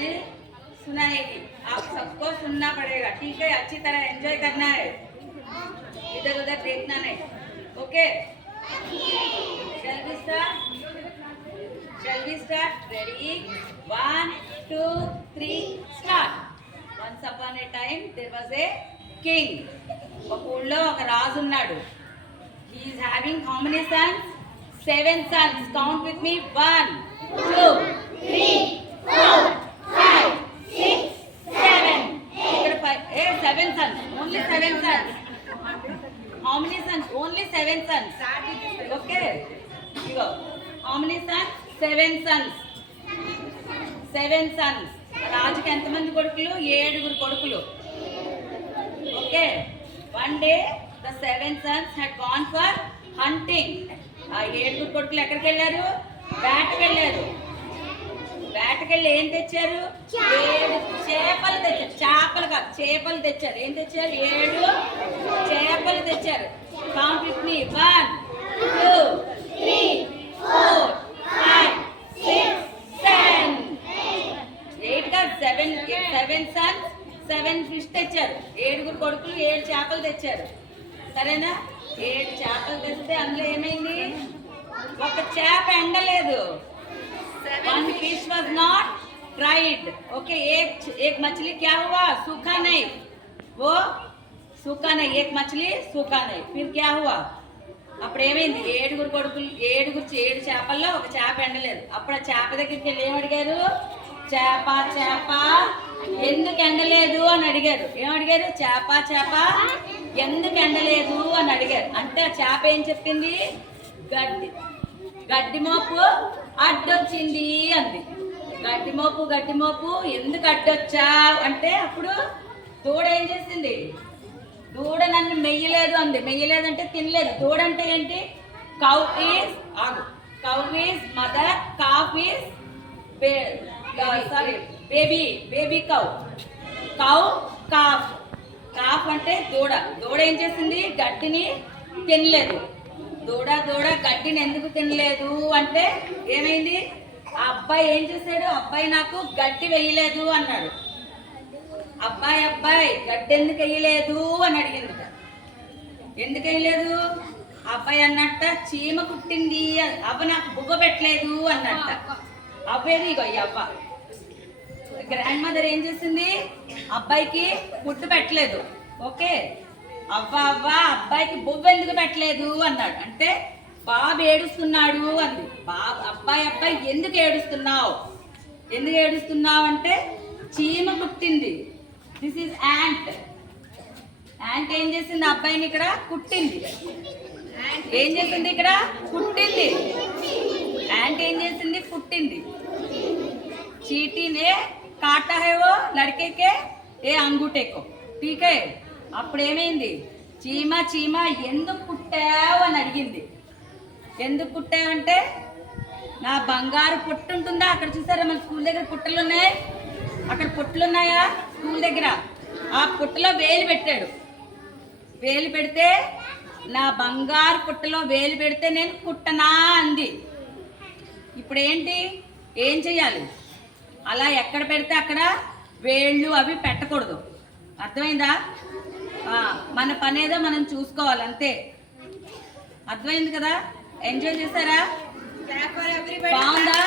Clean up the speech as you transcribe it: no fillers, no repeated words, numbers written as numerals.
सुनाएगी। आप सबको सुनना पड़ेगा, ठीक है? अच्छी तरह एंजॉय करना है, इधर उधर देखना नहीं। Okay, shall we start? Ready? 1, 2, 3, start. Once upon a time there was a king. ఒక ఊళ్ళో ఒక రాజు ఉన్నాడు. He is having how many sons? 7 sons. Count with me. 1, 2, 3, 4, 5, 6, 7. ఇక్కడ 7 sons. Only 7 sons. How many sons? Only 7 sons. Okay. Go. How many sons? 7 sons. 7 sons. రాజుకి ఎంతమంది కొడుకులు? 7 కొడుకులు. Okay. One day the 7 sons had gone for hunting. ఆ 7 కొడుకులు ఎక్కడికి వెళ్ళారు? వేటకెళ్ళారు. వేటకెళ్ళి ఏం తెచ్చారు? 7 చేపలు తెచ్చారు. చేపలు కాదు, చేపలు తెచ్చారు. ఏం తెచ్చారు? 7 చేపలు తెచ్చారు. Count with me. 1, 2, 3, 4, 5, 6, 7. 8 కాదు, 7 sons, 7 fish తెచ్చారు. 7 కొడుకులు 7 చేపలు తెచ్చారు. సరేనా? 7 చేపలు తెస్తే అందులో ఏమైంది? ఒక చేప ఎండలేదు. 1 fish was not fried. Okay, एक मछली क्या हुआ? सूखा नहीं. वो सूखा नहीं. एक मछली सूखा नहीं. फिर क्या हुआ? అప్పుడు ఏమైంది? 7 కొడుకులు 7 చేపల్లో ఒక చేప ఎండలేదు. అప్పుడు ఆ చేప దగ్గరికి వెళ్ళి ఏం అడిగారు? చేప చేప ఎందుకు ఎండలేదు అని అడిగారు. ఏమడిగారు? చేప చేప ఎందుకు ఎండలేదు అని అడిగారు. అంటే ఆ చేప ఏం చెప్పింది? గడ్డి మోపు అడ్డొచ్చింది అంది. గడ్డి మోపు ఎందుకు అడ్డొచ్చా అంటే అప్పుడు దూడ ఏం చేసింది? దూడ నన్ను మెయ్యలేదు అంది. మెయ్యలేదంటే తినలేదు. దూడ అంటే ఏంటి? Cow is mother, calf is baby cow calf అంటే దూడ. దూడ ఏం చేసింది? గడ్డిని తినలేదు. దూడ గడ్డిని ఎందుకు తినలేదు అంటే ఏమైంది? ఆ అబ్బాయి ఏం చేశాడు? అబ్బాయి నాకు గడ్డి వేయలేదు అన్నాడు. అబ్బాయి గడ్డి ఎందుకు వేయలేదు అని అడిగింది. ఎందుకు వేయలేదు? అబ్బాయి అన్నట్ట చీమ కుట్టింది, అవ్వ నాకు బుగ్గ పెట్టలేదు అన్నట్ట. అవ్వేది ఇగో ఈ అవ్వ. గ్రాండ్ మదర్ ఏం చేసింది? అబ్బాయికి ఫుడ్ పెట్టలేదు. ఓకే, అవ్వ అబ్బాయికి బువ్వ ఎందుకు పెట్టలేదు అన్నాడు. అంటే బాబు ఏడుస్తున్నాడు అంది. అబ్బాయి ఎందుకు ఏడుస్తున్నావు అంటే చీమ కుట్టింది. This is ant. యాంట్ ఏం చేసింది? అబ్బాయిని ఇక్కడ కుట్టింది. ఏం చేసింది? ఇక్కడ కుట్టింది. యాంట్ ఏం చేసింది? కుట్టింది. చీటీనే కాటా హై వో లడ్కే కే ఏ అంగూఠే కో. ఠీక్ హై. అప్పుడు ఏమైంది? చీమ ఎందుకు కుట్టావు అని అడిగింది. ఎందుకు కుట్టావంటే నా బంగారు పుట్టు ఉంటుందా? అక్కడ చూసారా మన స్కూల్ దగ్గర పుట్టలు ఉన్నాయి. అక్కడ పుట్టలు ఉన్నాయా స్కూల్ దగ్గర? ఆ పుట్టలో వేలు పెట్టాడు. వేలు పెడితే నా బంగారు పుట్టలో వేలు పెడితే నేను కుట్టనా అంది. ఇప్పుడు ఏంటి? ఏం చెయ్యాలి? అలా ఎక్కడ పెడితే అక్కడ వేళ్ళు అవి పెట్టకూడదు. అర్థమైందా? మన పని ఏదో మనం చూసుకోవాలి అంతే. అర్థమైంది కదా? ఎంజాయ్ చేశారా? బాగుందా?